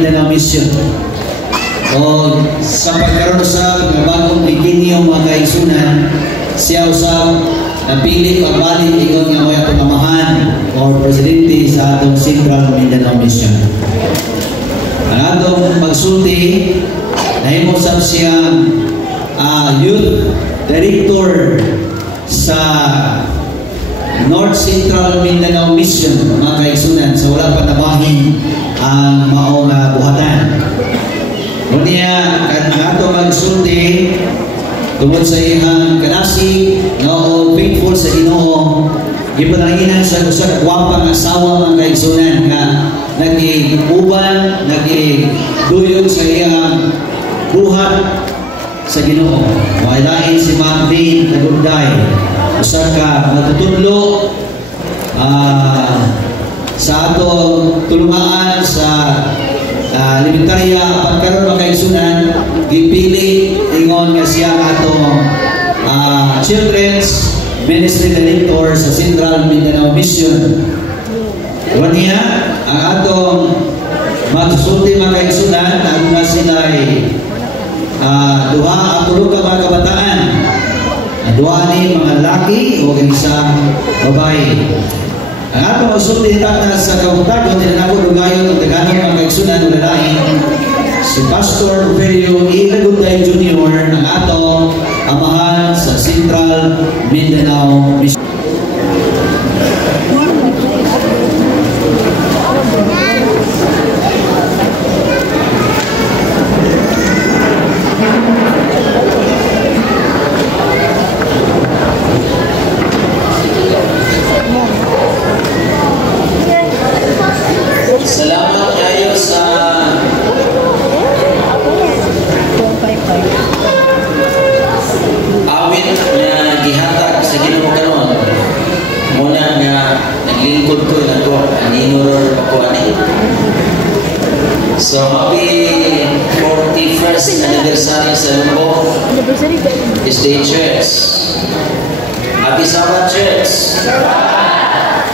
Mindanao Mission. O sa pagkaroon sa bagong ikinyo mga kaigsunan, siya usab napili pagbalik ingon nga mo'y atong amahan o presidente sa atong Central Mindanao Mission. Ang atong magsulti, nahimo sab siya youth director sa North Central Mindanao Mission mga kaigsunan, sa wala pa nabahin ang maong buhatan. Unya kanto magsulti tungod sa iyang kanasi nga faithful sa Ginoo, gipananginan sa usa ka gwapa nga asawa mga kaigsunan nga nag-uban, nag-duyog sa iyang buhat sa Ginoo. Walain si Ma'am Vin Tagunday, usa ka natutudlo sa atong tulungan sa Libertaria. Pagkaroon mga kaigsunan, gipili ingon nga siya atong Children's Ministry Director sa Central Mindanao Mission. Waniya ang atong magsusulti mga kaigsunan, na sila duha at tulog ka mga kabataan. Duha ni mga laki o isang babae. Ang atong magsulti tata sa kabutagon, tinanako lugayon ng Tagalog mga kaigsunan o lalain, si Pastor Rogelio E. Tagunday Jr. ang atong amahan sa Central Mindanao Mission. Salamat kayo sa awit na gihatag sa Ginoo karon. Muna nga naglingkod ko nako aninuror ako ani. So happy 41st anniversary sa Lumbo State Church. Happy Sabbath Church.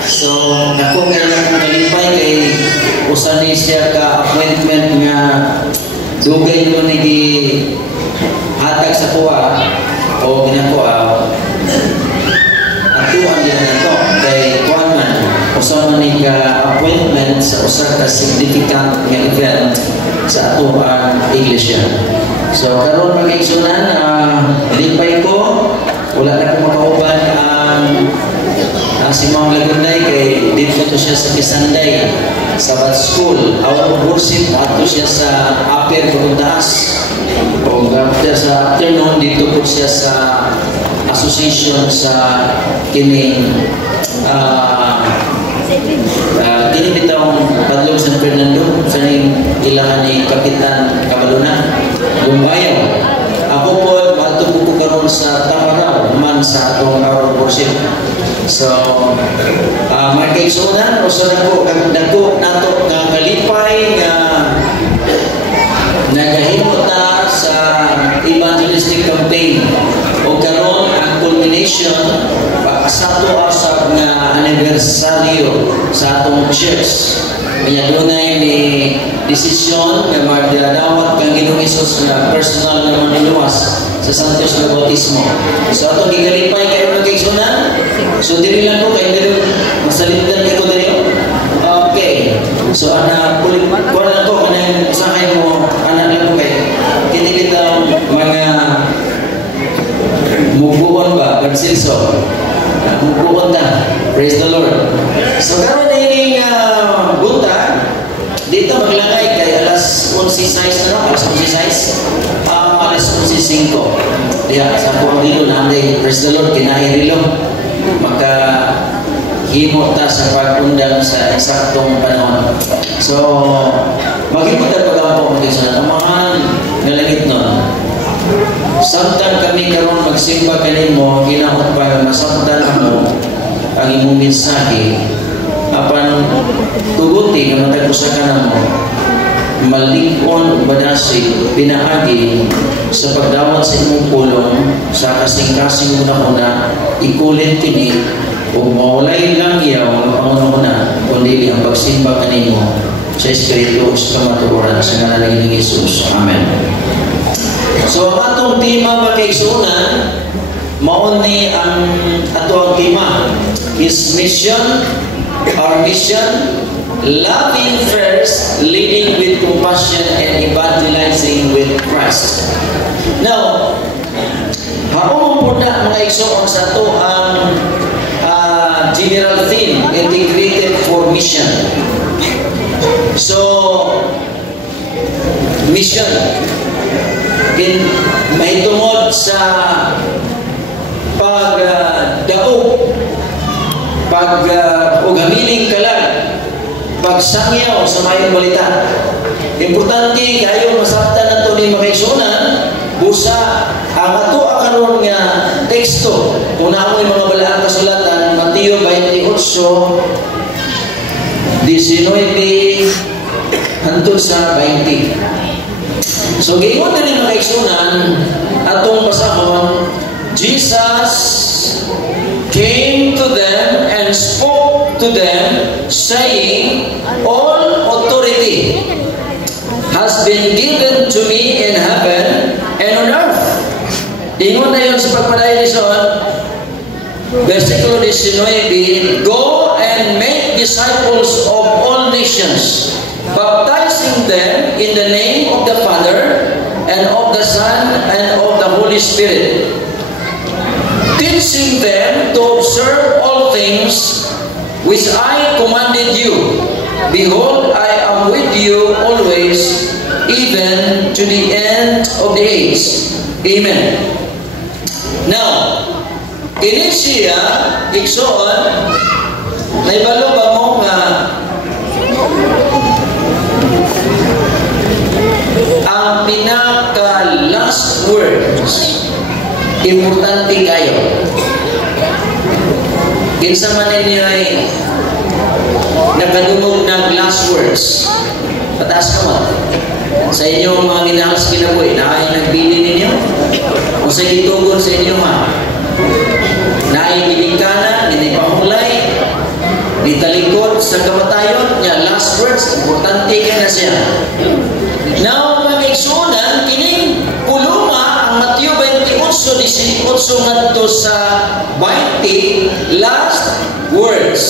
So ako kailangan malipay kay usa ni siya ka appointment nga dugay ko nigi hatag sa kuha o ginakuha atuan din nato kay kuan man usa man ni ka appointment sa usa ka significant nga event sa ato ang iglesia. So karon mga igsunan lipay ko wala na ko makauban ang si Ma'am Lagunday kay dito to siya sa Kisanday Sabbath School. Our worship ato siya sa upper Bagundas. O after sa afternoon dito po siya sa association sa kining kini bitawng Padlog San Fernando sa ilahan ni Kapitan Kabaluna Gumbayaw. Ako po matubo ko karon sa Tamaraw man sa atong our worship. So mga kaigsunan, usa nako nato nga kalipay nga nagahimo ta sa evangelistic campaign o karon ang culmination sa ato asab nga anibersaryo sa atong church. Kaya dunay ni desisyon nga magdadawat kang Ginoong Hesus nga personal nga maniluwas sa Santos nga bautismo. So atong gigalipay kayo mga kaigsunan. So diri lang po kayo diri masalitan ko diri. Okay. So ana kulit ko lang ko kanang usahay mo ana lang po kay kini kita mga mubuon ba Francisco. Mubuon ta. Praise the Lord. So karon ini bunta dito maglagay kay alas 11:06 na alas 11:06 alas 11:05 diya sa kuang rilo na praise the Lord kinahirilo maka himo ta sa pagundang sa eksaktong panahon. So maghimo ta pagampo mo sa amahan nga langit nun. Samtang kami karon magsimba kanimo hinaot pa masabtan mo ang imong mensahe apan tuguti nga matag usa ka namo malikon badasig pinaagi sa pagdawat sa imong pulong sa kasing-kasing una-una ikulit kini ug mawalay lang yaw ang pangununa kundi ang pagsimba kanimo sa Espiritu sa kamatuoran sa ngalan ni Jesus. Amen. So ang atong tema makaigsunan mao ni ang ato ang tema is mission, our mission, loving first, leading with compassion, and evangelizing with Christ. Now, haong po na mga igsoon sa ito ang general theme, integrated for mission. So, mission. May tungod sa pagdaog, pag-ugamiling kalag, pagsangyaw sa mayong balita. Importante kayo masabtan na ito ni makaigsunan, busa ang ato akaroon nga teksto, una mo yung mga balaang kasulatan, Mateo 28, 19, hantod sa 20. So, gayon na rin makaigsunan, atong basahon, Jesus came to them and spoke to them, saying, all authority has been given to me in heaven and on earth. Ingon na yun sa pagpadayon ni Son, versikulo 19, go and make disciples of all nations, baptizing them in the name of the Father and of the Son and of the Holy Spirit, teaching them to observe all things which I commanded you. Behold, I am with you always, even to the end of the age. Amen. Now, ini siya, igsoon, naibalo ba mo nga ang pinaka-last words, importante kayo. Kinsa man ninyo ay nagkadungog ng last words. Pataas ka mo. Sa inyong mga ginahas kinabuhi, naay nagbili ninyo? O sa gitugon sa inyong mga? Naay binigkana, ginipahulay, nitalikod sa kamatayon, niya last words, importante ka na siya. Now, mga igsunan, kining pulunga, ang Mateo 28, 18 ngadto sa 20, last words.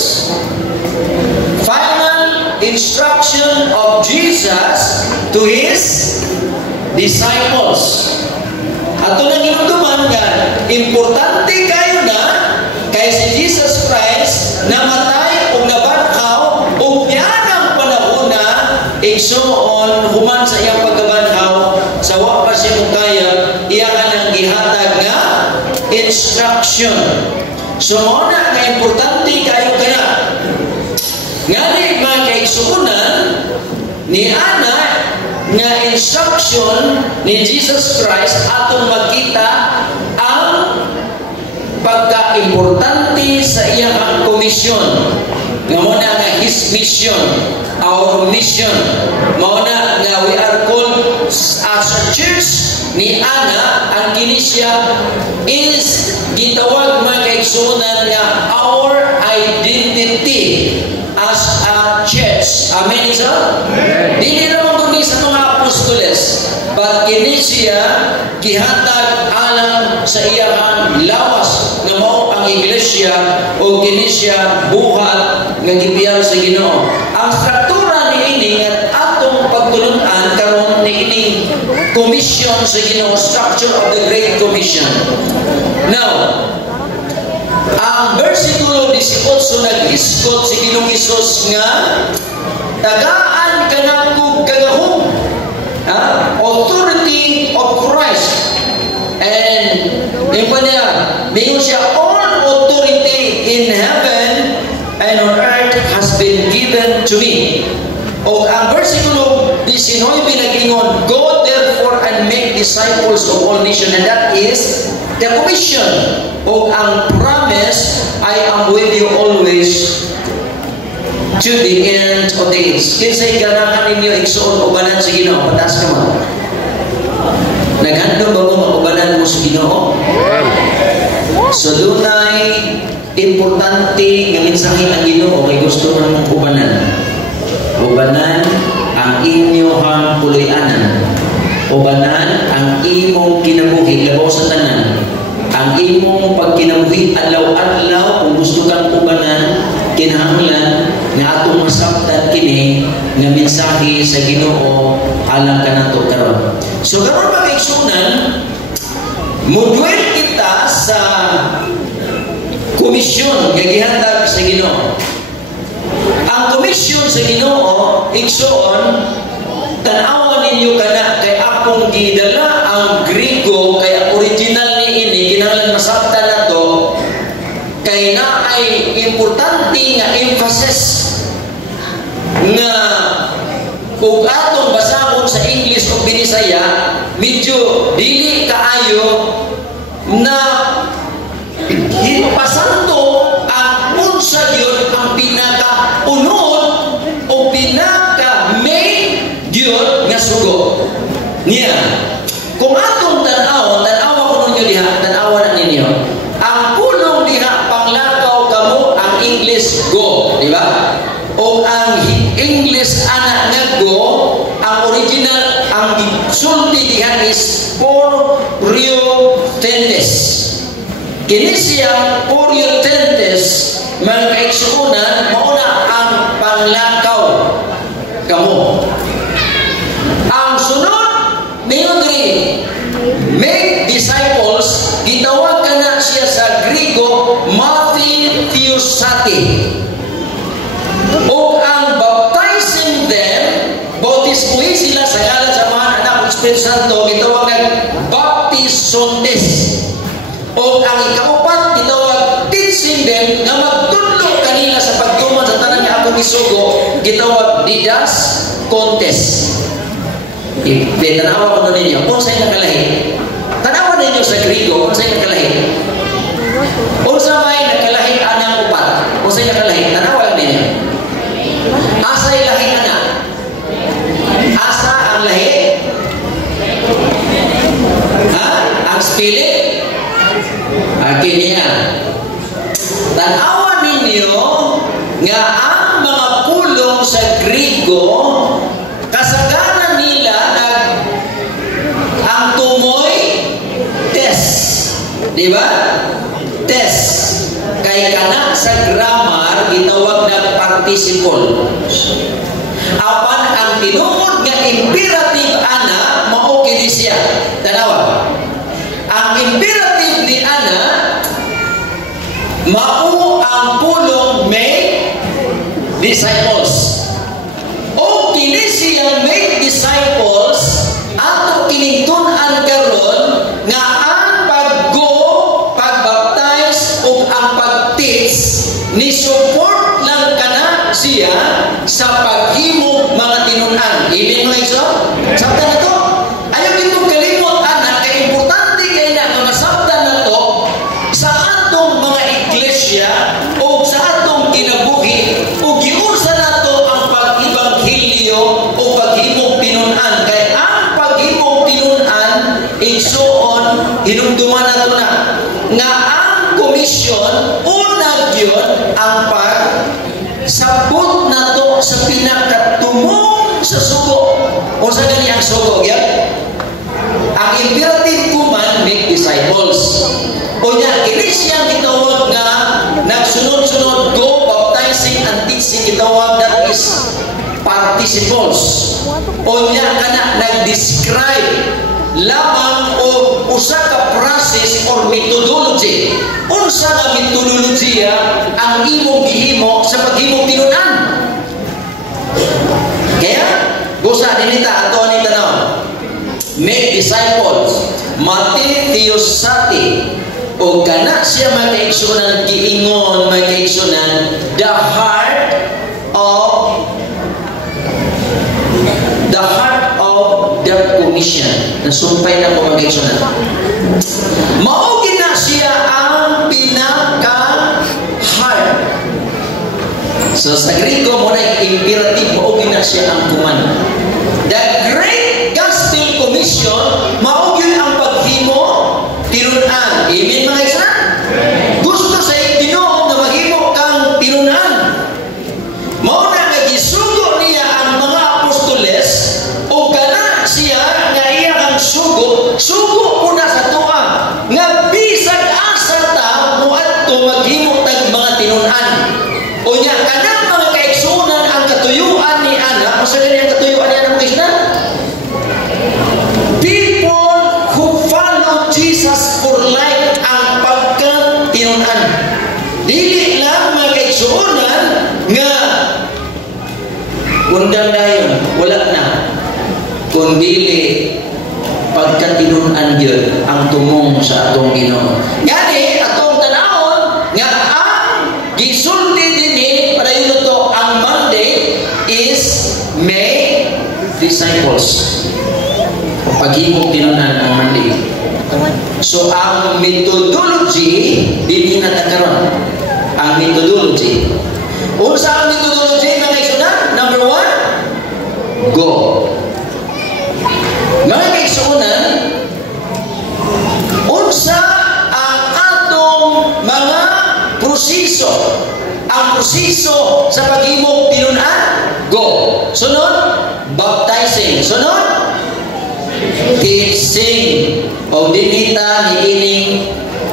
Final instruction of Jesus to His disciples. Ato na ginuduman nga, importante kayo na kay si Jesus Christ namatay o nabanhaw o yanang panahon na igsuon human sa iyang pagkabanhaw sa wa pa siya kaya iya ka nang gihatag nga instruction. So muna nga importante kayo kana nga ni mga kaigsuunan ni ana nga instruction ni Jesus Christ atong makita ang pagka-importante sa iyang komisyon. Nga muna nga His mission, our mission. Mauna nga we are called as a church ni ana, ang kinisya is gitawag mga kaigsuunan nga our identity as a church. Amen, isa? Dili naman kundi sa mga apostoles, but kinisya gihatag alang sa iyang lawas nga mao ang iglesia o kinisya buhat nga gibiyang sa Ginoo. Ang struktura niini at atong pagtulunan karon niini commission sa Ginoo, structure of the Great Commission. Now, ang versikulo 18 nag-iskot si Ginoong Hesus nga tagaan ka na kong kagahong authority of Christ. And yung pa niya, mayroon siya, all authority in heaven and on earth has been given to me. O ang versikulo 19 nagingon, go therefore and make disciples of all nations, and that is the commission. O ang promise, I am with you always to the end of the age. Kinsay ganahan ninyo igsuon ubanan sa Ginoo? Pataas ka mo. Naghandom ba mo makubanan mo sa Ginoo? So dunay importante nga mensahe ang Ginoo kay gusto mo mong ubanan. ubanan ang inyong puloy-anan, ubanan ang imong kinabuhi labaw sa tanan, ang imong pagkinabuhi adlaw-adlaw. Kung gusto kang ubanan, kinahanglan nga atong masabtan kini nga mensahe sa Ginoo alang kanato karon. So karon mga igsunan, mudwel kita sa komisyon nga gihatag sa Ginoo. Ang komisyon sa Ginoo, igsoon, tan-awan ninyo kana kay akong gidala ang Griego kay ang original ni ini kinahanglan masabtan nato kay na ay importante nga emphasis nga kung atong basahon sa English o Binisaya medyo dili kaayo na pasanto ang unsa yun ang pinaka-unod o pinaka-main yun nga sugo niya. Kung atong tanawa ko ninyo diha, tanawa na ninyo ang pulong diha panglakaw kamo ang English go, di ba? O ang English anak nga go, ang original ang sulti diha is Porcio Tendes. Kini siyang Porcio Tendes, mga kaigsuunan, mauna ang panglakaw kamo. Ang sunod niyo diri, make disciples, gitawag kana siya sa Griego Mathetheosati. O ang baptizing them, bautismuhin sila sa ngalan sa mga anak ng Espiritu Santo, gitawag nga baptisontes. O ang ikaupat, gitawag teaching them nga magtudlo kanila sa pagtuman sa tanan nga akong isugo, gitawag didas contes. Tanawa ko ninyo, kung sa'yo nakalahi. Tanawa ninyo sa Griego, kung sa'yo nakalahi. Kung sa may nakalahi anang upat, kung sa'yo nakalahi, tanawa lang ninyo. Asa'y lahi anak. Asa ang lahi? Ha? Ang spirit? Akin niya. Tanawa ninyo nga ang mga pulong sa Griego, kasagaran nila ang tumoy test, di ba? Test. Kaya kana sa grammar gitawag na participle. Apan ang tinuod nga imperative ana mao kini siya. Tanawa. Ang imperative ni ana mao ang pulong make disciples. O kini siya make disciples ato kiningtun-an karon nga ang pag-go, pag-baptize ug ang pag-teach ni support lang kana siya sa paghimo mga tinun-an. Ibig mo iso? Sabta na to. Ayaw gitong kalimot anak kay importante kay na masabtan na to sa atong mga iglesia o sa atong kinabuhi o giunsa na to ang pag-ibanghilyo o paghimong tinun-an. Kay ang paghimong tinun-an igsuon hinumduman na to na nga ang komisyon unang yun ang pagsabot na to sa pinakatumong sa sugo o sa gani ang sugo yan. Ang imperative kuman make disciples o niya kini siyang gitawag nga nagsunod-sunod go baptizing and teaching gitawag that is participles o niya kana nag-describe lamang o usa ka process or methodology. Unsa nga metodologiya ang imong gihimo sa paghimong tinun-an. Kaya gusa dinita ato ani tanaw. Make disciples, Mathetheosati. O kana siya magkaigsunan giingon magkaigsunan the heart of the commission. Nasumpay na po magkaigsunan. Maugin na siya ang pinaka-heart. So sa Griego mo na imperative, maugin na siya ang command. The Great Gospel Commission, maugin ang paghimo tinun-an. Amen mga isa? Gusto sa Ginoo na maghimo kang tinun-an. Mao na nagisugo niya ang sugo, sugo ko na sa tuwa. Nga bisag asa ta mo adto maghimo tag mga tinunan. O nya kanang mga kaigsunan ang katuyuan ni ana, usa gani ang katuyuan ni ana mga kaigsunan? People who follow Jesus for life ang pagkatinunan. Dili lang mga kaigsunan nga undang dayon, wala na. Kundi pagkatinunan yun ang tumong sa atong Ginoo. Gani atong tanawon nga ang gisulti dinhi para yun to ang mandate is make disciples. Paghimong tinunan ang mandate. So ang methodology dinhi na takaron. Ang methodology. Unsa ang methodology mga kaigsunan? Number 1, go. Mga kaigsunan, unsa ang atong mga proseso? Ang proseso sa paghimong tinunan? Go. Sunod, baptizing. Sunod, teaching. O dinita niining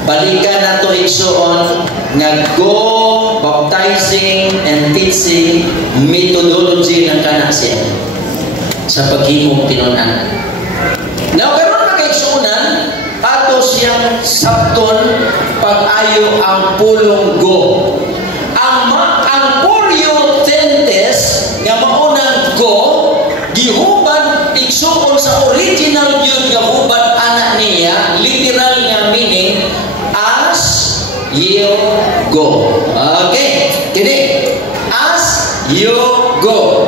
balikan nato igsuon nga go, baptizing and teaching methodology ng kana siya sa paghimong tinunan. Now, karon na kaigsunan, ato siyang sabton pag-ayo ang pulong go. Ang Puryo Tentes nga maunang go, gihuban igsuon sa original yun nga huban anak niya, literal nga meaning, as you go. Okay, kini, as you go.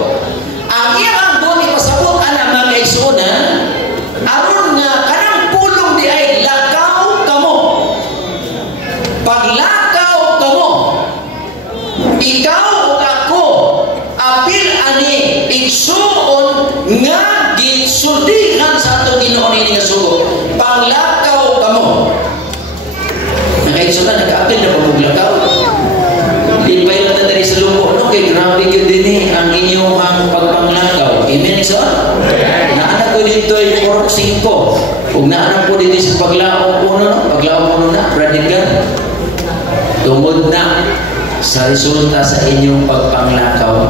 Ang iyang go ipasabot anak mga kaigsunan, aron nga kanang pulong di ay lakaw kamo. Paglakaw kamo, ikaw o ako, apil ani igsuon nga gisultihan sa atong Ginoo ni nga sugo. Paglakaw kamo. Nakaigsunan nag-apil na paglakaw. Lipay lang na dari sa lumo, no? Kay grabe yun din ang inyong pagpanglakaw. Amen, so? Naanak ko dito ay 4-5. Kung naanak ko dito sa paglaong puno, no? Paglaong puno na, Brother God. Tungod na sa resulta sa inyong pagpanglakaw.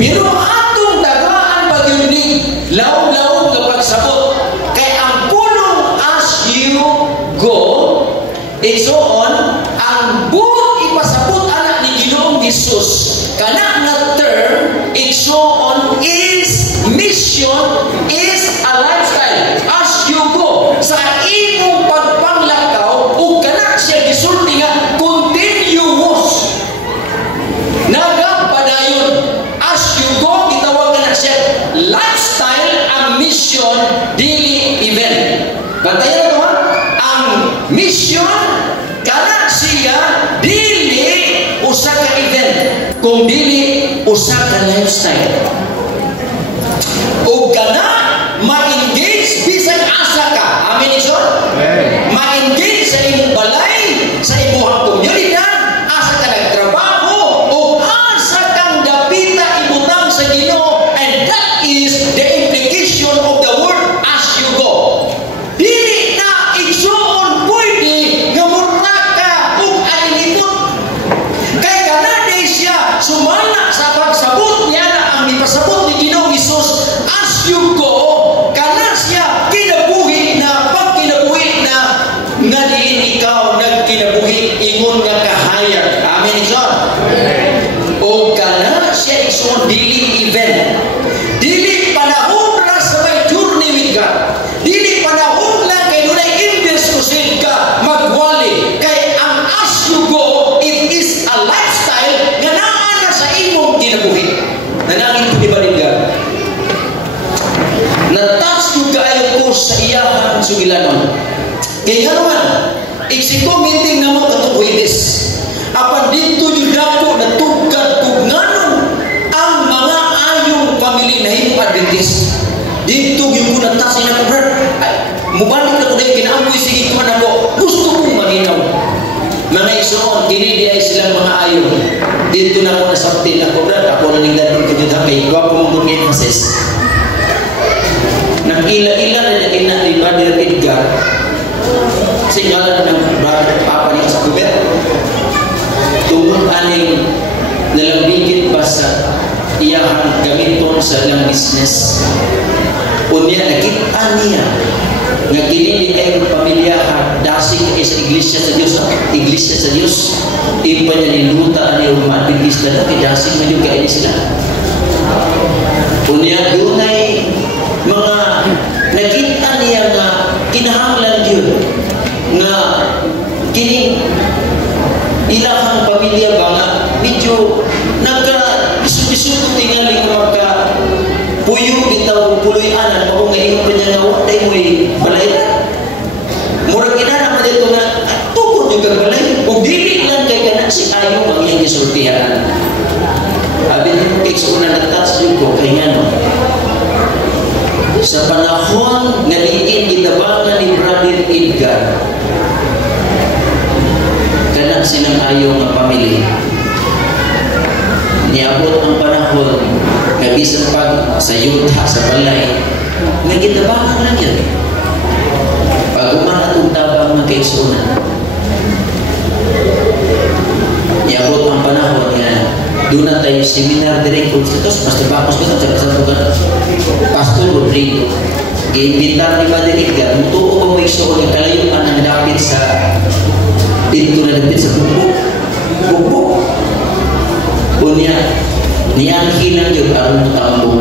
Pero atong dagaan pag yun ni law-law na pagsabot. Kaya ang pulong as you go, igsuon ang buot ipasabot anak ni Ginoong Hesus kana na term igsuon is mission, is a lifestyle. As you go sa imong pagpanglakaw ug kana siya gisulti nga continuous nagapadayon. As you go gitawag na siya lifestyle, ang mission dili event. Bantayan mo ang mission kana siya dili usa ka event, kung dili usa ka lifestyle. O kana ma-engage bisan asa ka. Amen ison? Ma-engage sa imong balay, sa imong komunidad, asa ka nagtrabaho, o asa kang dapita ibutang sa Ginoo, and that is the implication of the word as you go. Dili na igsuon pwede nga murna ka ug alilipot. Kay kanade siya sumala sa pagsabot niya na ang ipasabot ni Ginoong Hesus as you go, kana siya kinabuhi na pagkinabuhi na nga diin ikaw nagkinabuhi ingon nga kahayag. Amen ison? O kana siya igsuon dili event, dili panahon ra sa may journey with God, dili panahon lang kay dunay imbes kusin ka magwali. Kay ang as you go, it is a lifestyle nga naa na sa imong kinabuhi. Nanangin ko di ba rin God? Natouch yung kaayo ko sa iyahan sugilanon. Kaya naman, iksiko meeting na mo katong Huwebes. Apan dito yung dako na tugkad-tugnanon ang mga ayong pamilya na himong Adventist. Dito yung muna tas na brad. Mubalik na ko na yung kinaamoy sige ko na ko. Gusto kong maninaw. Mga igsoon, dinidi ay silang mga ayo. Dito na ako nasabtin ako, brad. Ako na nagdadong kadyod hangay. Gwapo mong emphasis. nag-ila-ila na niya ni Brother Edgar. Singalan ng brother papa niya sa kubet. Tungkol aning nalambigit pa sa iyang gamiton sa ilang business. Unya nakita niya nga kinili ay pamilya dasing sa iglesia sa Diyos ipa niya niluta ni Adventista na dasing na yung kainin sila. Unya dunay mga nakita niya nga kinahanglan yun nga kining ilang pamilya ba nga medyo nagka-isu-isu tingaling magka puyo bitaw puloy-anan o ngayon pa niya nga watay mo'y balay murag inana pa dito nga tukod yung balay o dili lang kay kanan si ayaw ang iyang isultihan abin mo kay una na-touch yun ko kay nga no sa panahon nga diin gitabangan ni Brother Edgar kanan silang ayaw nga pamilya niabot ang panahon nga bisan pag sa yuta sa balay may gitabangan lang yan pag umanatong tabang ng kaisunan niabot ang panahon nga doon na tayo seminar direct tapos Pastor Bacos ko Pastor Rodrigo i-invitar ni Brother Edgar mutuo ko mo isuon yung kalayuan ang dapit sa pinto na dapit sa bukbuk unya niyanghilang yung arong tambo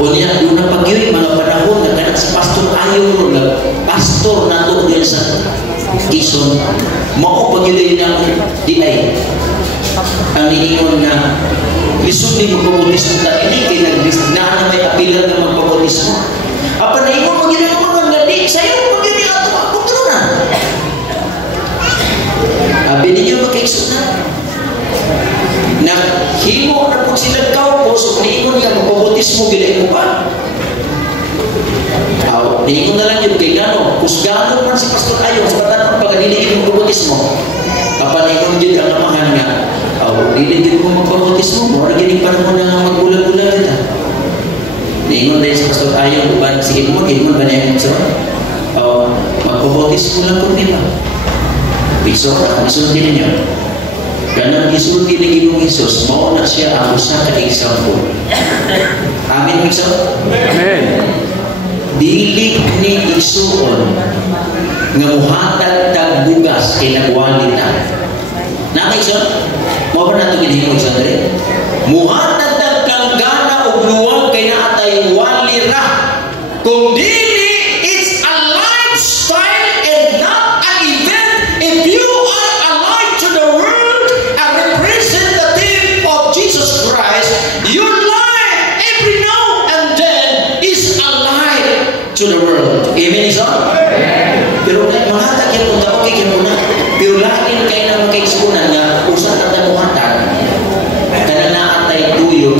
unya doon na pagyoy mga panahon na kanang si Pastor ayaw na pastor na to din sa Quezon mao pagyoy na di ay ang niingon na lisod ni magpabotismo ta ini kay nagnaan may apilan na magpabotismo apa na ingon magina mo nga di sayo magini ato magputunan abi ninyo makaigsunan na himo na po sila kaupos niingon nga magpabotismo gila mo pa niingon na lang yun kay gano kusgano man si Pastor Ayon sa patanong pagkadiliin mo magpabotismo apa niingon yun ang namahan nga diligid mo magpabotismo mo gining panahon na magbulag-bulag kita niingon dahil sa Pastor Ayon uban sige mo giningon ba niya sa magpabotismo lang kung di ba piso na isulti ninyo ganang isulti ni Ginoong Hesus mao na siya ang usa ka example amin mikso amen dili ni isuon nga muhatag tag bugas kay nagwalita na mikso mo ba nato ginhimo sa dere muhatag tag kanggana og luwag kay naatay walira kung dili it's a lifestyle and not an event if you are alive to the world a representative of Jesus Christ your life every now and then is alive to the world amen is all pero mahatag yan kung okay yan muna pero lagi kayo na makaisunan nga usa ka tamuhatag kana naatay tuyo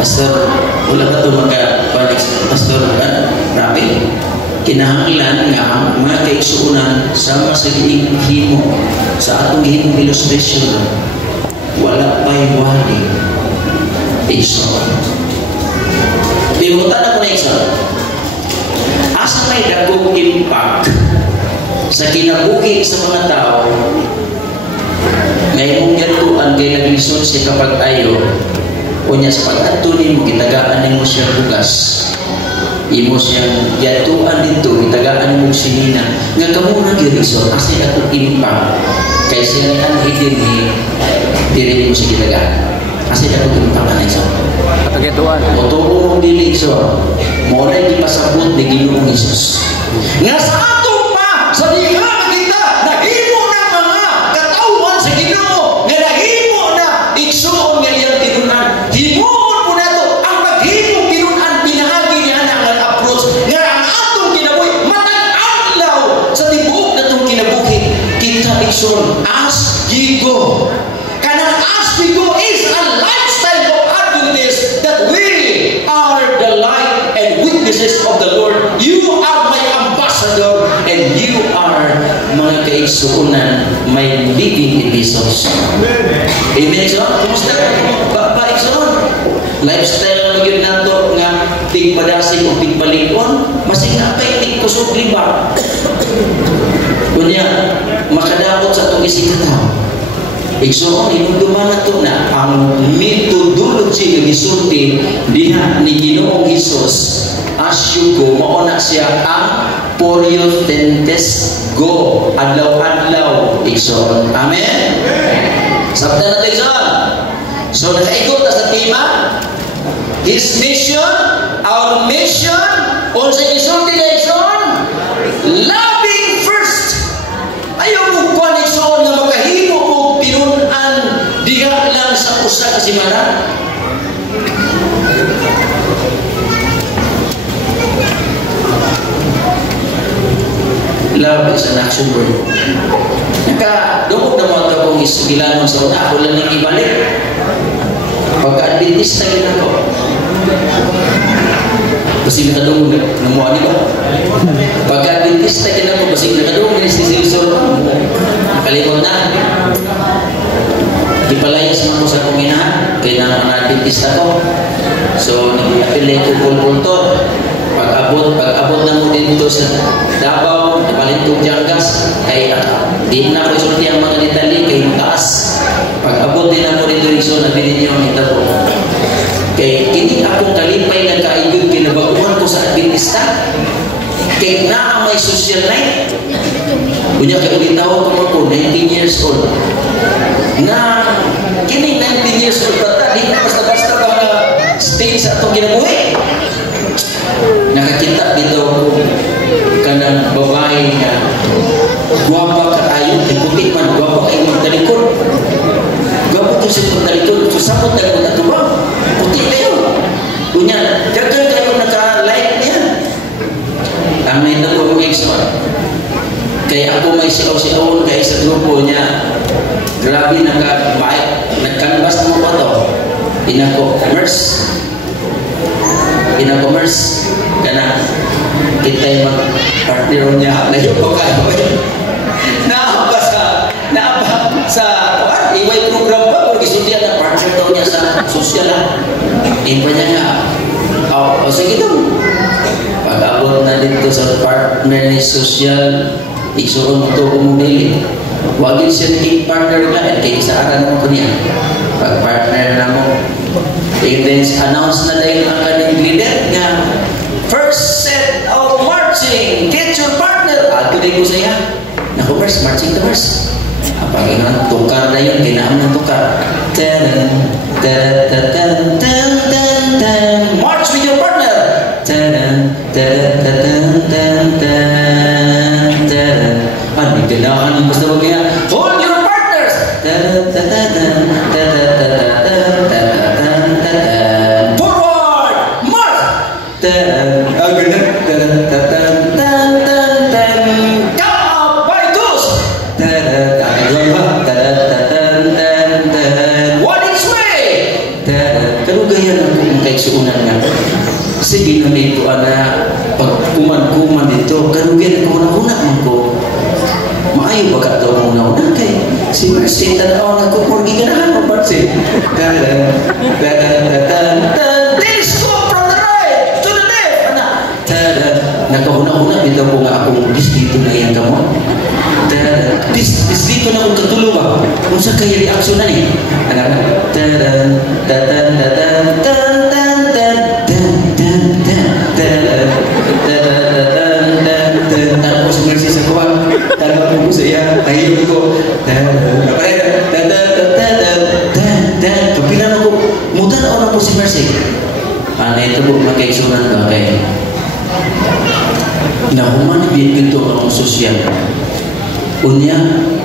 Pastor wala ka ito magka-balik Pastor Rabi kinahanglan nga mga kaisunan sama sa himo sa atong himong illustration wala pa'y wali iso bimutan ako na iso asa may dagong impact sa kinabuhi sa mga tao ngayong yatuan kay naglisod siya kapag ayo unya sa pag-atuni mo gitagaan mo siya bugas imo siyang yatuan dito gitagaan mo sinina nga kamo na gilisod asa atong impact kay siya ni anhidin ni diri mo siya gitagaan asa atong impact na iso patagituan o tuo mong dili iso mo na ipasabot ni Ginoong Hesus nga sa atong pa sa diha kita nahimo na mga katawhan sa Ginoo nga nahimo na igsuon nga iyang tinunan himuon po nato ang paghimong tinunan pinahagi niya na ang approach nga ang atong kinabuhi matag adlaw sa tibuok natong kinabuhi kita igsuon as ye go kanang as we go is a lifestyle of Adventist that we are the light and witnesses of the Lord. You are my ambassador and you are mga kaigsuunan may living epistles. Amen. Kumusta? Ba, Ikson? lifestyle na magyud nato nga tigpadasig o tigpalikon, masig nga kay tigkusog liba. Kunya, makadakot sa itong isikataw. Igsoon, inugduman na ito na ang methodology ng isulti diha ni Ginoong Hesus asyugo, mauna siya ang Poryotentes go, adlaw-adlaw. Igsoon. Amen? Sabta na ito, igsoon. So, nakaigot na sa tema, His mission, our mission, unsa isulti na igsoon, loving first. Ayaw mo kuha igsoon na makahimo mo pinunan diha lang sa usa ka semana. Love is an action word. Nakadungog na mga kong isugilanon sa una, ako lang nang ibalik. Pagka-Adventista yun ako. Kasi nakadungog na, namuha di ba? Pagka-Adventista yun ako, kasi nakadungog na si Silsor. Nakalimot na. Ipalayas mo sa akong inahan, kaya na mga Adventista ko. So, nag-apelay ko Pulpuntor. Pag-abot na mo dito sa Davao, napalintong Diangas, kaya di na ko isulti ang mga Itali, kaya mataas. Pag-abot din ako dito iso, nabili niyo ang itabo. Kaya kini akong kalipay na kaigod, kinabaguhan ko sa Adventista. Kaya na may social night. Kunya kayo gitawag ko 19 years old. Na, kini 19 years old bata, di na basta-basta ba stay sa itong kinabuhi. Nakakita dito kanang babae na guwapa ka ayo, puti man, guwapa kayo magtalikod. Guwapa ko siya magtalikod, susapot na naman ito ba? Puti kayo. Kunya, dagan kayo naka-like niya. Ang nahin na po mga expert. Kaya ako may sigaw-sigawon kayo sa grupo niya. Grabe nagkanbas mo pa to. Ina-commerce. Kana kita mag-partner niya. Layo ko kayo. Naapa sa iway program pa. Kung isultihan na partner daw niya sa social. Iba niya nga. Sige daw. Pag-abot na dito sa partner ni social, isuon mo ito kumumili. Huwag yun siya naging partner ka. Kaya isaaran mo ko niya. Pag-partner na mo. And then, announce na dahil ang kanyang leader nga first set of marching. Get your partner. Today ko sa iya. Naku, verse, marching to verse. Pag nga, tukar na yun. Kinaam ng tukar. March with your partner. Ano, ganahan yung basta wag niya. Hold your partners. Forward! March! Kabaitos! One each way! Kalugaya na kung kaigsuunan nga. Sige na dito, anak. Pag kuman-kuman dito, kalugaya na kuna-kuna mo ko. Maayo ba ka ito ang una-una kay si Mercy tanaw na kumurgi ka na mo Mercy. This go from the right to the left. Nakahuna-huna dito po nga akong dito na yan ka mo. Dito na akong katulo ba? Kung sa kaya reaksyon na eh. Tanong ko si Mercy sa kuha. Tanong ko sa iya. Ayun ko. Kapilan ako. Mutan ako na po si Mercy. Ito po magkaigsunan ba kayo? Nahuman din ito ang sosyal. Unya,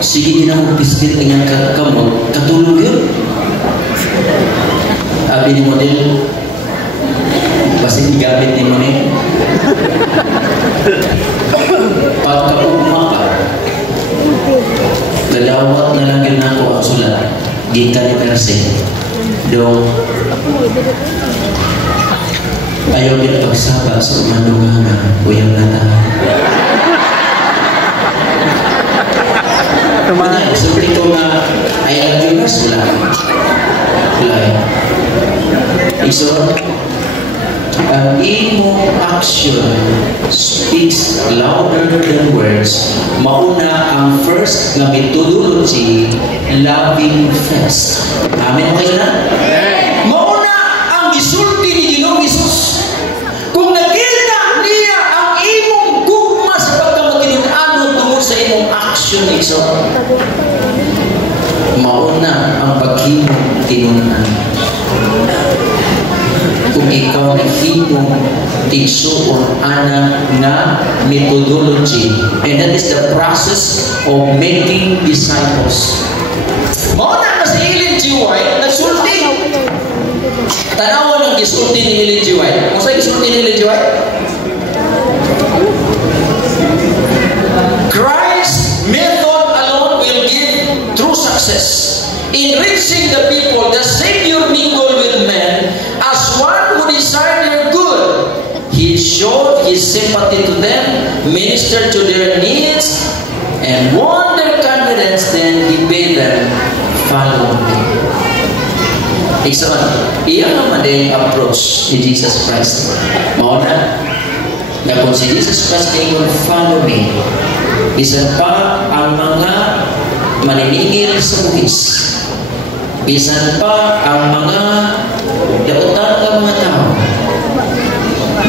sige din ako biskit ang kamot. Katulog yun. Abi ni model. Basta gamit ni mo ni. Pagkaugma ka, galawat na lang yun ako ang sulat. Gita ni Mercy. Dong, ayaw din pagsaba sa manunganan o yung natahan. Sabi ko na, I love you, Mercy. Wala. Igsoon, ang imong action speaks louder than words. Mauna ang first na methodology, loving first. Amen mo kayo na? Mauna ang gisulti ni Ginoong Hesus. Kung nakita niya ang imong gugma sa pagkamakinunanon tungkol sa imong action, igsoon, mauna ang paghimong kinunan. Kung ikaw nahimong igsuon ana nga methodology, and that is the process of making disciples. Mauna na si Ellen G. White nagsulti. Tanawan ang gisulti ni Ellen G. White. Kung sa'yo gisulti ni Ellen G. White, Christ's method alone will give true success. In reaching the people, the Savior mingled with men as one who desired their good. He showed his sympathy to them, ministered to their needs, and won their confidence. Then he bade them follow me. Iksan, iyan naman din ang approach ni Jesus Christ. Mauna, na kung si Jesus Christ ay follow me, bisan pa ang mga maniningil sa buwis, bisan pa ang mga dautan ng mga tao,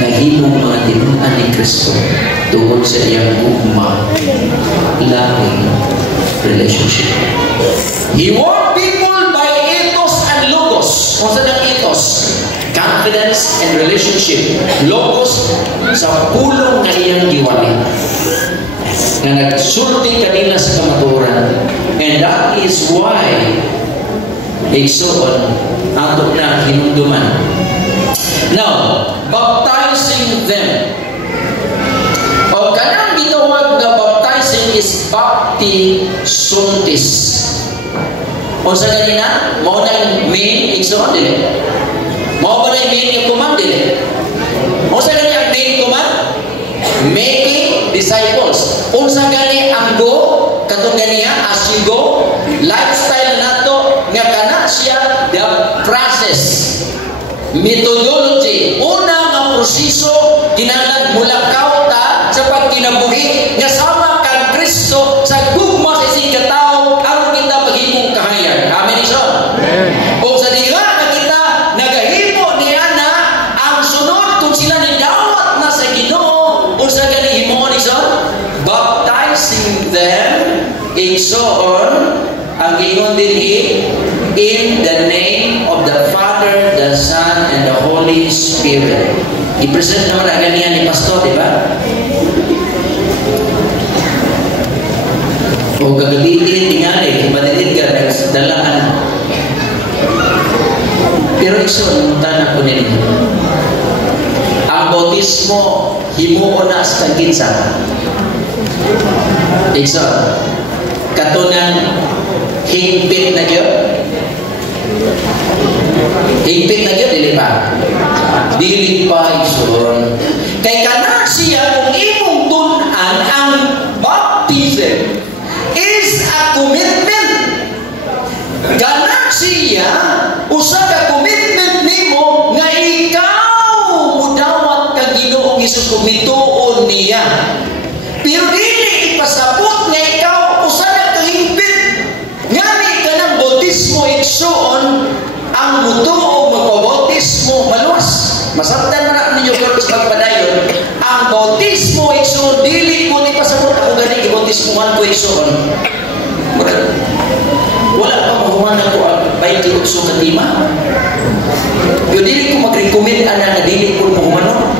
nahimong mga tinunan ni Kristo tungkol sa iyang ugma, loving relationship. He won people by ethos and logos. Kung saan ang ethos? Confidence and relationship. Logos sa pulong na iyang giwali na nagsulti kanila sa kamaturan. And that is why igsoon ato na hinumduman. Now, baptizing them. O kanang gitawag na baptizing is baptisuntis. O sa ganina, mao na main igsoon dili. Mao ba na main command dili? O sa ganina ang main command, making disciples. O sa gani ang go, katong ganiya as you go, lifestyle nato nga kana siya the process, methodology. Una nga proseso kinahanglan mulakaw ta sa pagkinabuhi nga sama kang Kristo sa gugma sa isig katawo aron kita paghimong kahayag. Amen ison. O sa diha na kita nagahimo ni ana ang sunod kung sila ni dawat na sa Ginoo o sa gani himuon ison, baptizing them igsoon ang ingon dinhi in the name of the Father, the Son, and the Holy Spirit. I-present naman ang ganyan ni Pastor, di ba? O gagabitin, tingali, ibatitid ka, dalaan. Pero iso, tanak ko nila. Ang bautismo, himuon na sa tagkinsa. Iso, katunang hingpit na yun. Hingpit na yun, dili pa. Dili pa isuron. Kay kana siya kung imong tunan ang baptism is a commitment. Kana siya usa ka commitment nimo nga ikaw mudawat kang Ginoong Hesus kung mituon niya. Pero dili ipasabot nga ikaw usa na kahingpit. Ngani kanang bautismo igsoon ang mutuo magpabautismo maluwas. Masabtan na ninyo karon sa pagpadayon. Ang bautismo igsoon dili ko ni pasabot ako gani ibautismohan ko igsoon. Wala pa mahuman ako ang 28 na tima. Yo dili ko mag-recommend ana nga dili ko mahumanon.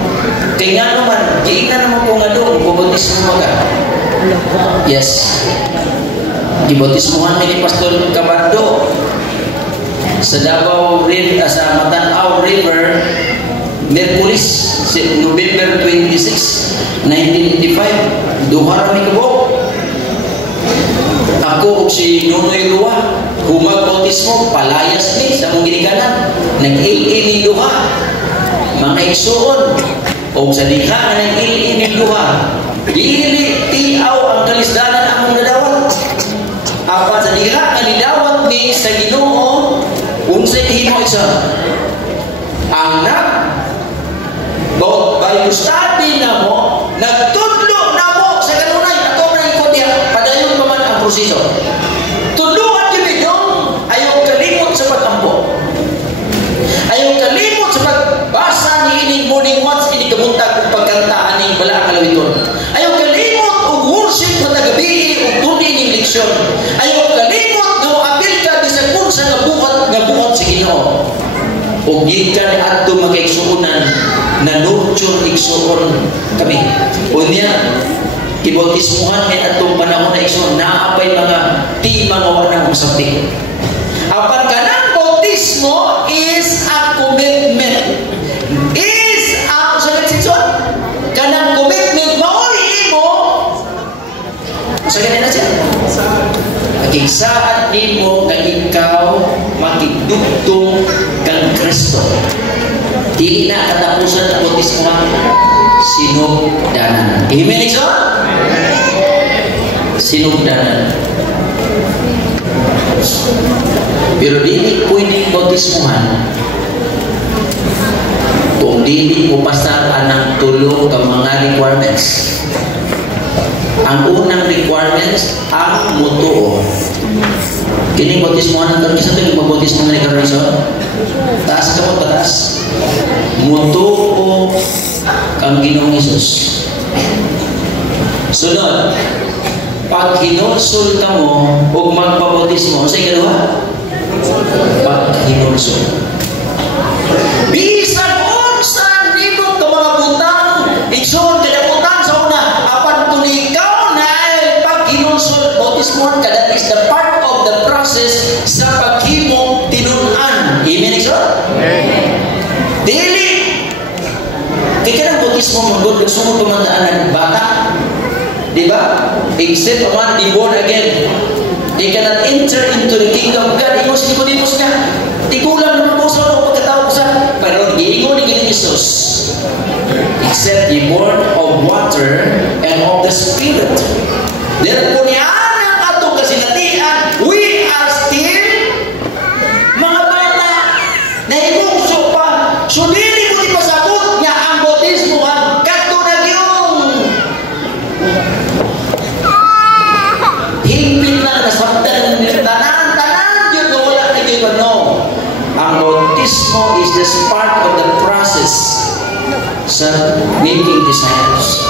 Kay nga naman, giingnan naman ko nga doon bautismo maga. Yes. Gibautismohan ni Pastor Cabardo sa Davao River, sa Matanaw River, Merkulis, November 26, 1985. Duha rami ko. Ako si Nunoy Rua, humag-bautismo, palayas ni sa mong ginikanan. Nag-il-il duha. Mga igsuon. O sa diha na nag-il-il duha. Dili tiaw ang kalisdanan among nadawat. Apat sa diha nga nidawat ni sa Ginoo unsay himo isa. ang Bible study na mo, nagtudlo na mo sa kanunay, ato na ikot niya, padayon pa man ang proseso. Tudluan yun inyong, ayaw kalimot sa pag-ampo. Ayaw kalimot sa pagbasa ni ining morning watch, ining kabuntag, pagkantaan ni Bala Kalawiton. Ayaw kalimot o worship na tagabi, o tunin ng leksyon. Ayaw kalimot na apil ka, bisag kung sa nabuhat sa Ginoo. O gikan ato magkaigsuunan na nurture igsuon kami. Unya ibautismuhan may atong panahon na igsuon naapay mga di mga wanang usapin. Apan kanang bautismo is a commitment. Is a kanang commitment maori mo sa kanina siya. Nagigsaat din mo na ikaw makidugtong kang Kristo. Di na katapusan ang bautismo sinugdanan. Amen, Ikso? Sinugdanan. Pero di pwedeng bautismuhan kung di mo pasar ang tulong ka mga requirements. Ang unang requirements ang mutuo. Kini bautismuhan ang isa ito yung magbautismo na ikaw taas ka mo, taas. Mutuo kang Ginoong Hesus. Sunod, pag hinulsol ka mo o magpabautismo, sa ikalawa, pag hinulsol. Bisan unsan nito ka mga butang, igsoon kada butang sa una, apan kung ikaw na ay pag hinulsol, bautismo, that is the part of the process sa paghimo tinunan. Amen, igsoon? Dili kaya ng bautismo magod gusto mo tumandaan ng bata, di ba? Except man be born again, they cannot enter into the kingdom of God. Imos niya di kulang naman po sa pagkatawag sa pero giingon ni Jesus except be born of water and of the Spirit. Therefore niya ang atong kasinatian, we are still mga bata na ibukso pa. So dili ko ipasabot nga ang bautismo ang katunag yung higpit na nasabtan ng tanan yun na wala na yun. No, ang bautismo is just part of the process sa making disciples.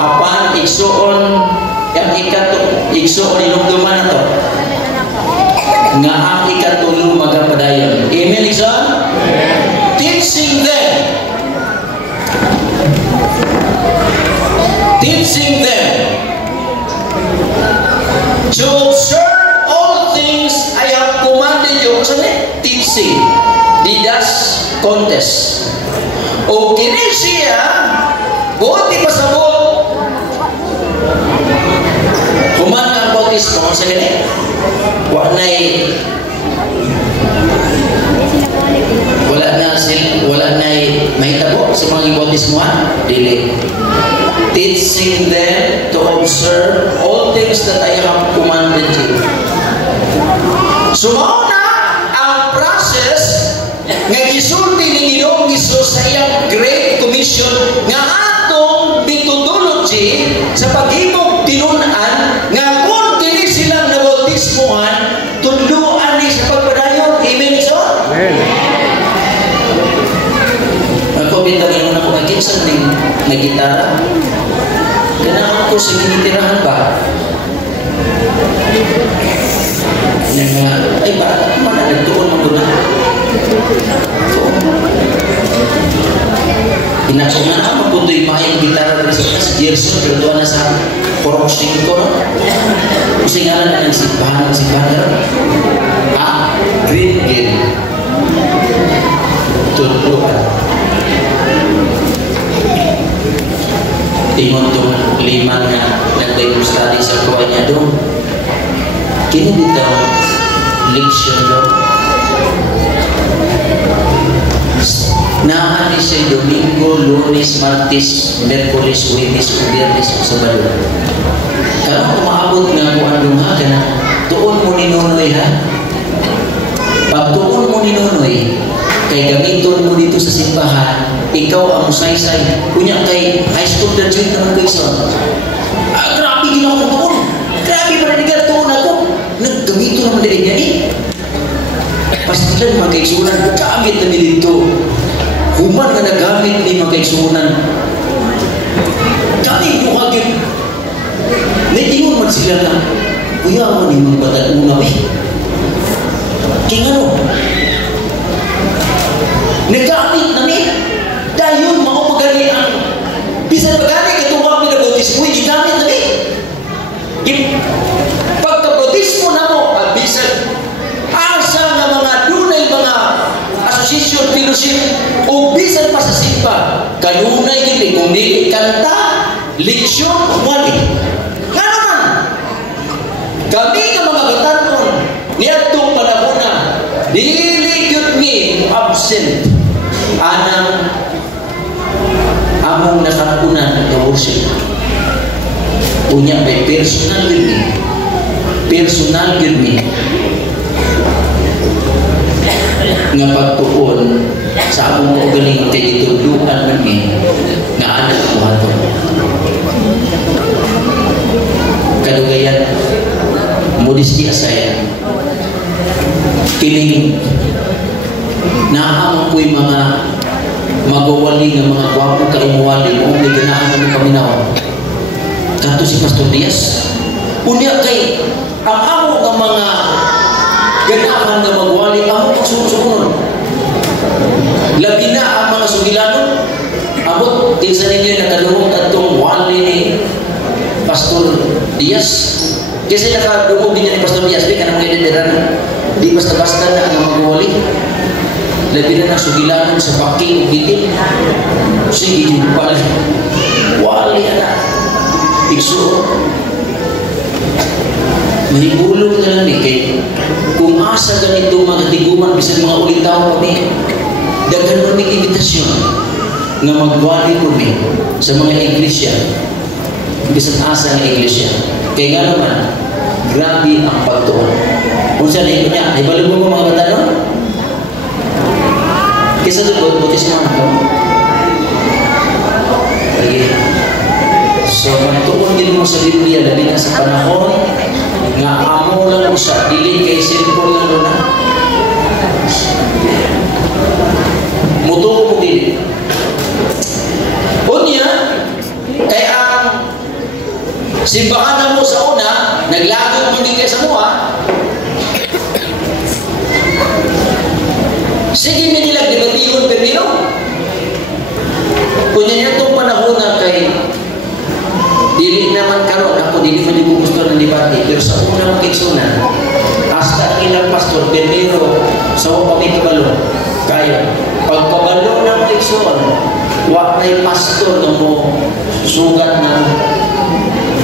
Apan igsuon yang igsuon ilumduman na to nga ang ikatulo magapadayon. Amen, igsuon? Teaching them to observe all things I have commanded you. So, teaching, didas, contest. O kini siya, buti pasabot. Kuman ang bautismo sa ganit. Wala na mahitabo sa mga bautismuhan. Dili. Teaching them to observe all things that I have commanded you. So, mauna ang process nga gisulti ni Ginoong Hesus sa iyang Great Commission nga atong methodology sa paghimog tinunan nga kung dili silang nabautismuhan, tudluan ni sa pagpadayon. Amen, so? Nagpabintangin mo na kung nagkinsan din na gitara. Ganahan ko sa ginitirahan ba? Ay ba? Mana nagtuon mo na? Inasungan na ako kung do'y makayang gitara rin sa Gerson, pero doon na sa korosing ko. Kasi nga lang ng simbahan. Green Gill. Tutlukan. Tingon itong lima na nag-Bible study sa kuha niya doon. Kini dito leksyon doon. Naan siya Domingo, Lunes, Martes, Merkulis, Huwebes, Biyernes, Sabado. Kaya kung maabot nga kung ano nga ka na, tuon mo ni Nonoy ha? Pag tuon mo ni Nonoy, kay gamiton mo dito sa simbahan, ikaw ang musaysay. Kunya kay high school graduate naman kayo sa grabe ginawa ko doon. Grabe pa rin doon ako. Naggamito naman din niya eh. Pastilan mga kaigsunan, gamit na dito. Human na nagamit ni mga kaigsunan. Gamit mo kagit. Naiingon man sila na, kuya mo ni mga batang unaw eh. Kaya ano? Nagamit namin. Dahil yun, mga magaling ang bisan magaling ito mga pinabautismo, ginamit namin. Pagkabautismo na mo, bisan asa nga mga dunay mga association, fellowship, o bisan pa sa simba, kanunay gini, kung di kanta, leksyon, wali. Nga naman, kami nga mga batanon, niyatong panahon na, dili yun ni absent, anang among nakakunan ng worship. Unya may personal yun ni. Personal yun ni. Nga pagtuon sa among magaling kay ituluan man ni nga anak mo hato. Kadugayan, modesty aside, kiling naamang ko'y mga magawali ng mga gwapo kaimuwali o may ganahan ng paminaw. Kanto si Pastor Diaz. Unya kay ang amo ng mga ganahan na magwali, amo ang sumusunod. Labi na ang mga sugilanon. Abot, tinsa ninyo nakadungog atong wali ni Pastor Diaz. Kasi nakadungog din niya ni Pastor Diaz. Di ka nang idederan. Di basta-basta na ang magwali. Labi na ng sugilanon sa paki o gitin. Sige, yung pala. Wali na. Ikso. Mahibulong na lang kay kung asa ganito mga tiguman bisan mga ulitaw kami, daghan kami imitasyon na magwali kami sa mga iglesia bisan asa ng iglesia. Kaya nga naman, grabe ang pagtuon. Kung saan na ito niya, ay balik mo mga katanong? Kisa doon, butis mo ako. Lagi. So, magtuon din mo sa Biblia, labi na sa panahon, nga amo lang mo siya, dili kay simple lang doon na. Mutuo mo dili. Unya, kaya ang simbahan na mo sa una, naglagot mo din kayo sa mua, sige may nilag, di ba tiyon permino? Kunya niya itong panahon na kay dili naman karon ako dili man ko gusto ng debate pero sa una magigsunan hasta ilang pastor pero sa kami kabalo kayo pagpabalo ng magigsunan wa may pastor na mo sugat na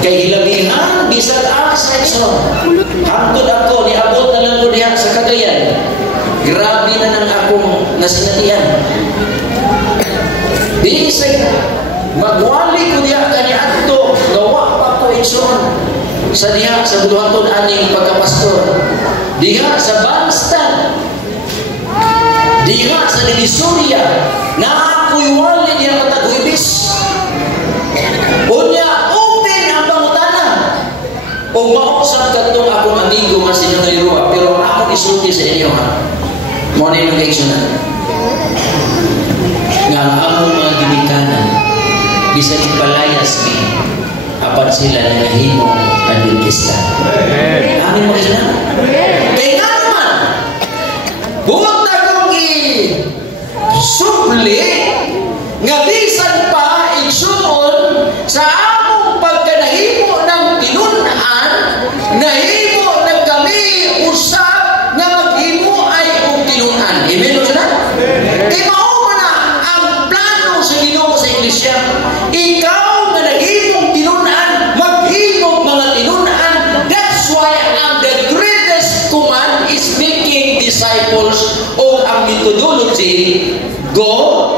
kay hilabihan bisan sa igsoon hangtod ako niabot na lang ko diha sa Cagayan. Grabe na nang akong nasinatian di sa magwali ko diya kanya ato gawa pa ko igsoon sa diha sa buduhaton aning pagkapastor diha sa Banstan diha sa Divisoria na ako'y wali diha matag-Huwebes unya open ang pangutana o mausap katong akong amigo nga si Nonoy Rua pero akong isulti sa inyo ha mo na yung igsoon nga ang mga ginikanan bisa ipalayas ni apat sila na nahimo at Adventista. Amin mo kayo na? Kaya nga naman, buwag na kong i-supli nga bisan pa igsuon sa among pagkanahimo ng tinunan nahimo ng kami usap na maghimo ay og tinunan. Amen mo siya na? Kaya mauman na ang plano sa Ginoo sa iglesia. Ikaw na naghimong tinunan, maghimong mga tinunan. That's why the greatest command is making disciples o ang methodology go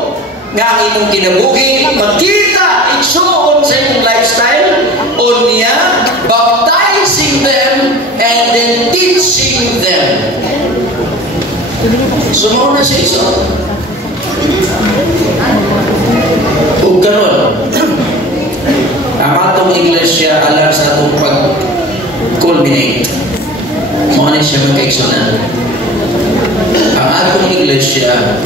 nga imong kinabuhi makita igsuon sa imong lifestyle o niya baptizing them and then teaching them. So mauna siya iso. Ug karon ang atong iglesia alam sa atong pag-culminate. Mauna siya magkaigsunan. Ang atong iglesia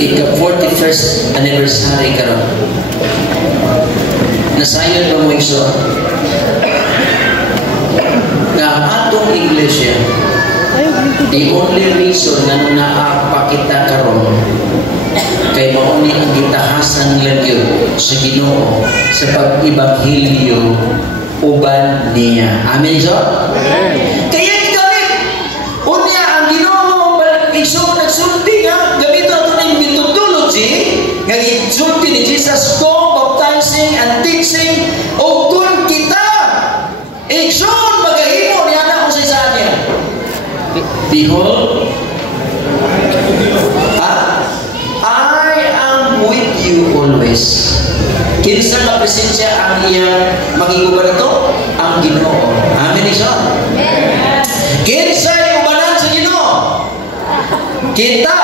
ika-41st anniversary karon. Nasayon mo igso na ang atong iglesia, the only reason na naapa kita karon kay mauni ang gitahasan lagyo sa Ginoo sa pag-ibanghilyo uban niya. Amen so? Kaya gamit unya ang Ginoo isog nagsulti nga gamit ato ning methodology nga gisulti ni Jesus ko baptizing and teaching o kun kita igsoon magahimo niya na kung sa niya. Behold, I am with you always. Kinsa na presensya ang iyang magiguban ito? Ang Ginoo. Amen isa. Kinsa yung ubanan sa Ginoo? Kita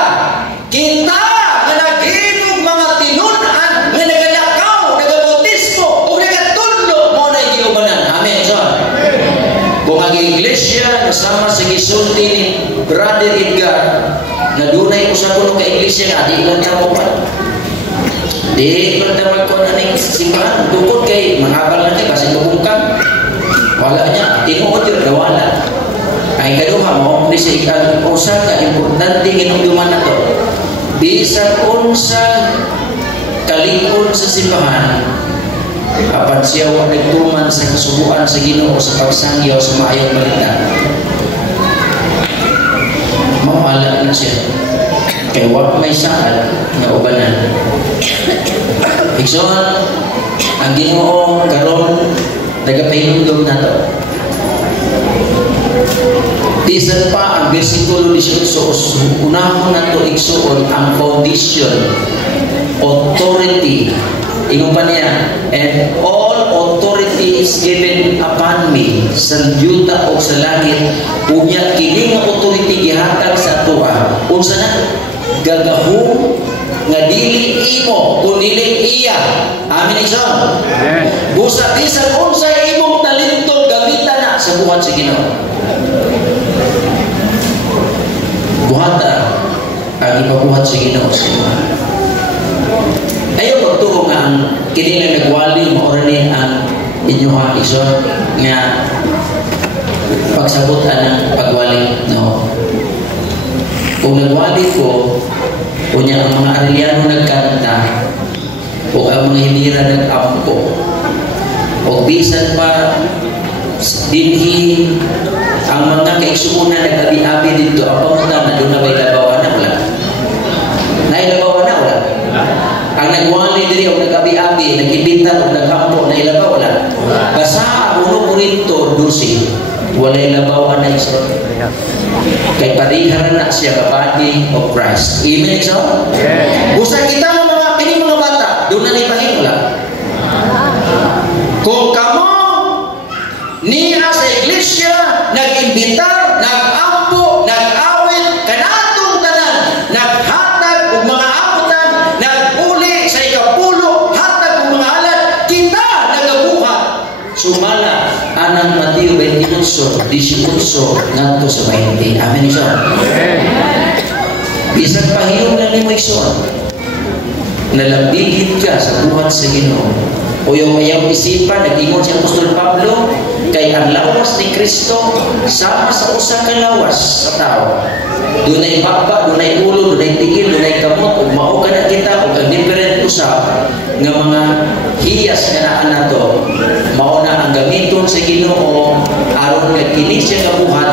nga naghinog mga tinunan, nga nagalakaw, nagabautismo, o nagatudlo mo na yung ubanan. Amen isa. Kung ang iglesia nasama sa gisulti ni Brother Edgar na dunay usa kuno ka iglesia nga di lang ta mo pa. Di lang ta magkuan ning simbahan tungkol kay manabal na kay kasi tubungkan. Wala niya tinuod yung wala. Ay kaduha mo di sa ikan usa ka importante ginuduman nato. Bisan unsa kalikod sa simbahan apan siya wa nagtuman sa kasubuan sa Ginoo sa pagsangyaw sa maayong balita. Mawala na siya. Kaya wa may saad na ubanan. Igsoon, ang Ginoo karon nagapahinumdum na to. Bisan pa ang versikulo 18, unahon na to igsoon ang foundation, authority. Ingon pa niya, and all authority is given upon me sa yuta o sa langit. Unya kini nga authority gihatag sa atoa. Unsa na gagahom nga dili imo kun dili iya. Amen isa. Busa bisan unsa imong talento gamitan na sa buhat sa Ginoo. Buhata ang ipabuhat sa Ginoo sa buhat. Ayaw magtuo nga ang kini nga nagwali mo ni ang inyong iso nga pagsabutan ng pagwali. No. Kung nagwali ko, kunya ang mga Arellano nagkanta o ang mga Himira nag-ampo o bisan pa dinhi ang mga kaigsuunan nag-abi-abi dito ang pamunta na doon na may labawan na wala. Nailabawan na wala. Ang nagwali diri o nag-abi-abi, nag-ibintan o nag-ampo na ilabaw wala. Basa ang 1 Corinto 12, wala ilabawan na isa. Kay pariharan na siya body of Christ. Amen so? Busa kita mga pining mga bata, doon na nipahing wala. Kung kamo niya sa iglesia nag-imbitar, nag-ampo, nag-awit, kanatong tanan, naghatag og mga aputan, nag-uli sa ikapulo, hatag og mga alat, kita nagabuhat. Sumala anang Mateo 28, 18 ngadto sa 20. Amen isa. Bisan pahiyong na nimo igsoon, nalambigit ka sa buhat sa Ginoo. O yung mayang isipan, nag-ingon si Apostol Pablo, kay ang lawas ni Kristo sama sa usa ka lawas sa tao. Dunay baba, dunay ulo, dunay tigil, dunay kamot, ug mao ka na kita ug ang different usab nga mga hiyas nga naa nato. Mao na ang gamiton sa Ginoo aron nga kini siya nga buhat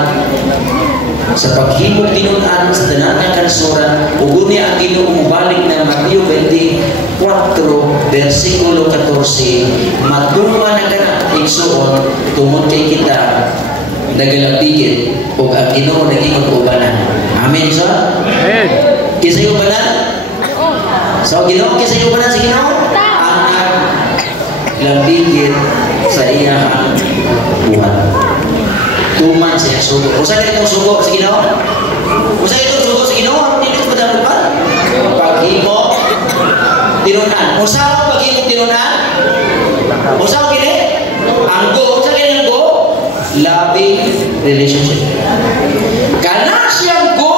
sa paghimog tinud-an sa tanan nga kansuran ug unya ang Ginoo mubalik na Mateo 24 versikulo 14 matuma na kana igsoon tungod kay kita nagalambigit ug ang Ginoo naging ubanan. Amen sa? Amen. Kisay ubanan? So Ginoo kisay ubanan sa Ginoo? Ang lambigit sa iyang buhat. 2 months siya sugo. Kung saan itong sugo sa Ginoo? Kung saan itong sugo sa Ginoo? Ano dito sa padalupan? Paghimo tinunan. Kung saan paghimo tinunan? Kung saan gini? Ang go. Kung saan gini ang go? Loving relationship. Kana siyang go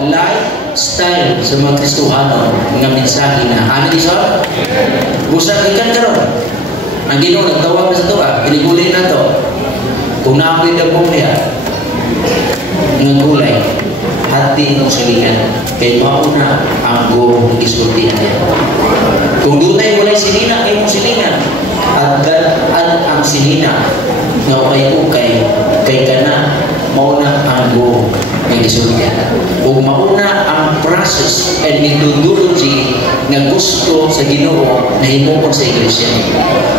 lifestyle sa mga Kristohano nga mensahe na ano isa? Busa ikan karon. Ang Ginoo nagtawag na sa tuwa, pinigulay na to. Kung naapoy na po niya, ng gulay, hati ng silingan, kaya mauna ang go ng isultihan niya. Kung doon tayo gulay silina, kayo mong silingan, at daan ang silina, nga ukay-ukay, kay ka na, mauna ang go ng isultihan. Kung mauna ang process and methodology nga gusto sa Ginoo na himukon sa iglesia,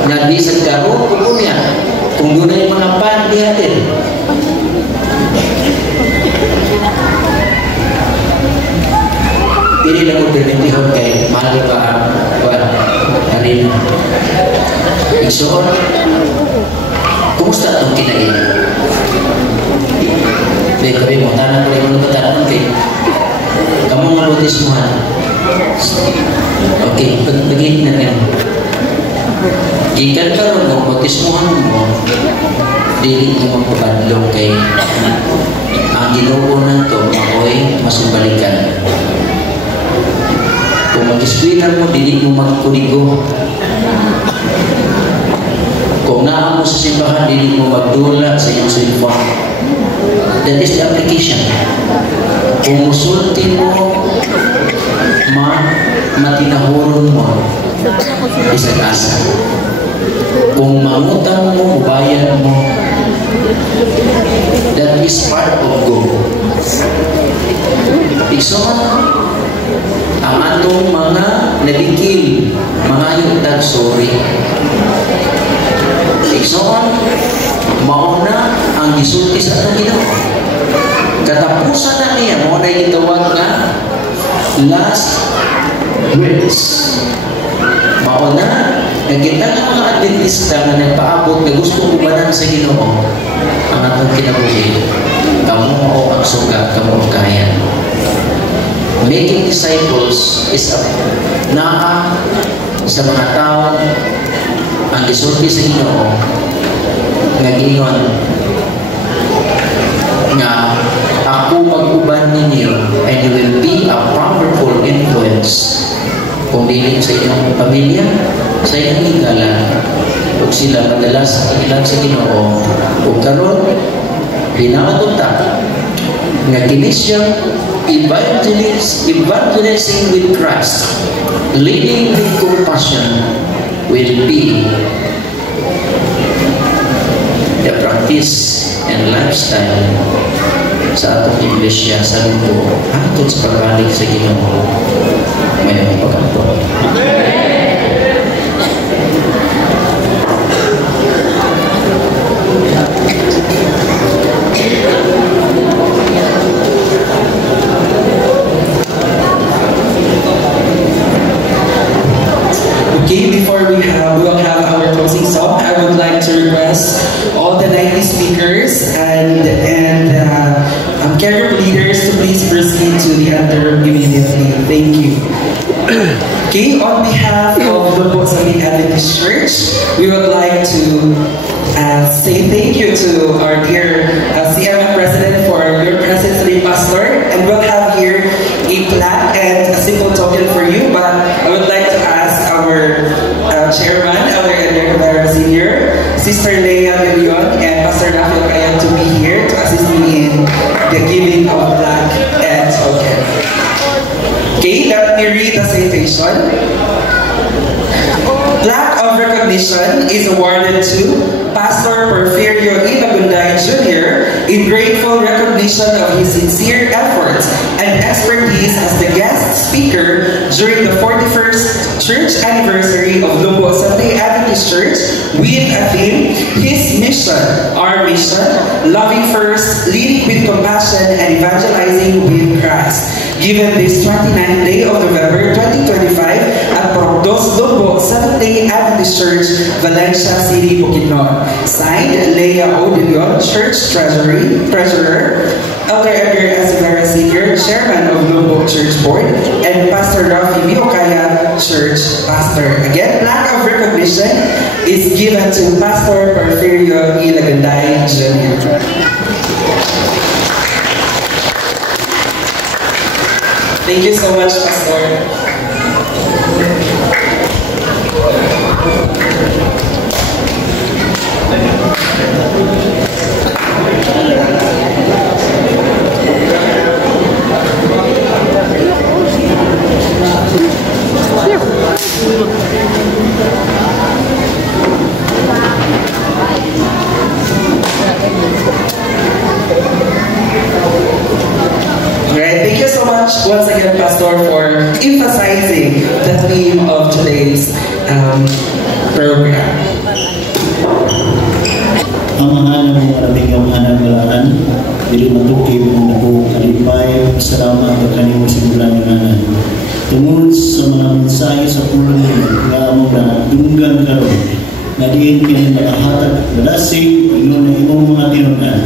na di sa karoon ko niya, kung doon ay mga pan, di natin. Pili na ko pinitihon kay mahal pa ang harin. Igsoon, kumusta itong kinain? Dahil kami mo, tanang ko rin mo nagkatanan kay kamu nga bautismuhan. Okay, pag-ibig na yan. Gikan karon mo bautismuhan mo, dili mo magpabadlong kay ang Ginoo nato maoy masumbalikan. Kung mag-eskwela mo, dili mo magkuligo. Kung naa mo sa simbahan, dili mo magdula sa iyong cellphone. That is the application. Kung musulti mo, matinahuron mo, isang asa. Kung mangutang mo, bayan mo, that is part of go. Ikson, ang atong mga nabigil, mga yung sorry. Ikson, mauna ang gisulti sa atong Ginoo. Katapusan na niya, mo na itawag na last words. Mauna, nagkita ng mga Adventista na nagpaabot na gusto umanan sa Ginoo ang atong kinabuhi. Kamu mo ang sugat, kamu ang kaya. Making disciples is naa sa mga tao ang gisulti sa Ginoo nag-ingon nga ako mag-uban ninyo and you will be a powerful influence kung dili sa inyong pamilya, sa inyong hingala, kung sila madalas sa ilang sa Ginoo. Kung karon pinakatunta nga kini siya evangelizing with Christ, leading with compassion will be the practice and lifestyle sa atong iglesia sa lupo hangtod sa pagbalik sa Ginoo. May pagkanto. Okay, before we will have our closing song, I would like to request all the 90 speakers and care group leaders to please proceed to the altar immediately. Thank you. Okay, on behalf of the Boston Adventist Church, we would like to say thank you to our dear CMF President for your presence today, Pastor. And we'll have here a plaque and a simple token for you, but I would like to ask our Chairman, our Elder Cabrera Sr., Sister Leia Million, and Pastor Rafael Kayan to be here to assist me in the giving of plaque and token. Okay, let me read the citation. Plaque of recognition is awarded to Pastor Porfirio E. Lagunday Jr. in grateful recognition of his sincere efforts and expertise as the guest speaker during the 41st church anniversary of Lumbo Sunday Adventist Church with a theme, His Mission, Our Mission, Loving First, Leading with Compassion, and Evangelizing with Christ. Given this 29th day of November 2025 at Proctos Lumbo 7 Seventh-day Adventist Church, Valencia City, Bukidnon. Signed, Leia O. De Leon, Church Treasurer, Elder Edgar Azubera Sr., Chairman of Lombok Church Board, and Pastor Rafi Miokaya, Church Pastor. Again, plaque of recognition is given to Pastor Porfirio Ilaganday Jr. Thank you so much, Pastor. Thank you so much once again, Pastor, for emphasizing the theme of today's program. Ang mga namang karamigang anagalaan, dili matukib ang nabuong kalipay, salamat at kanimo simulan ng anan. Tungod sa mga mensahe sa pulo nga mo na dunggan karon, na diin kini nakahatag balasig, ingon na imong mga tinunan.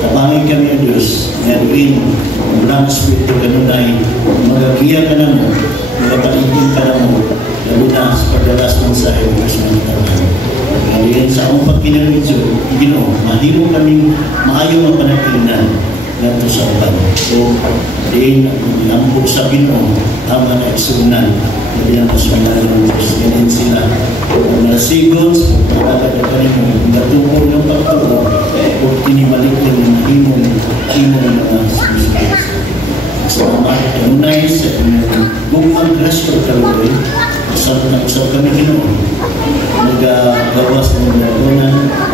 Tapangin kami ang Diyos, nga diin, ang Brang Espiritu kanunay, magagiya ka na mo, magapalitin ka na mo, lalo na sa pagdalas ng sa iyo, sa mga tanan. Ngayon sa akong pagkinamidyo, Ginoo, mahimo kaming maayong ang panagtinan nato sa upan. So, diin ang lambok sa Ginoo, tama na iksunan, hindi ang kasunan ng Diyos. Ganyan sila. Kung nasigon, pagkakatapanin mo, natungkol ng pagkuro, kung tinimalik ko ng himong mga sinusunod. Salamat kanunay sa inyong bukang grasyo kaluloy, usap kami Ginoo. Nagagawas ng mga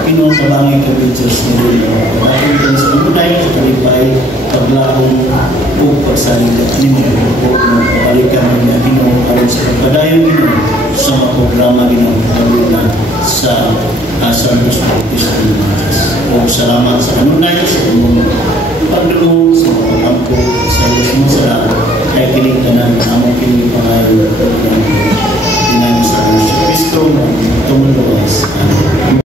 Ginoo, tabangin kami Diyos na rin. Pagkakong Diyos sa kanunay, sa kalipay, paglakong o pagsaling kanimo, o pabalikan ng Ginoo, aron sa pagpadayon Ginoo, sa mga programa Ginoo, lalo na sa Santos Baptista ng Matas. O salamat sa kanunay, sa inyong pagdulong, sa mga pagkampo, sa iyo sumasala, kaya pinigtanan, among pinipangayod,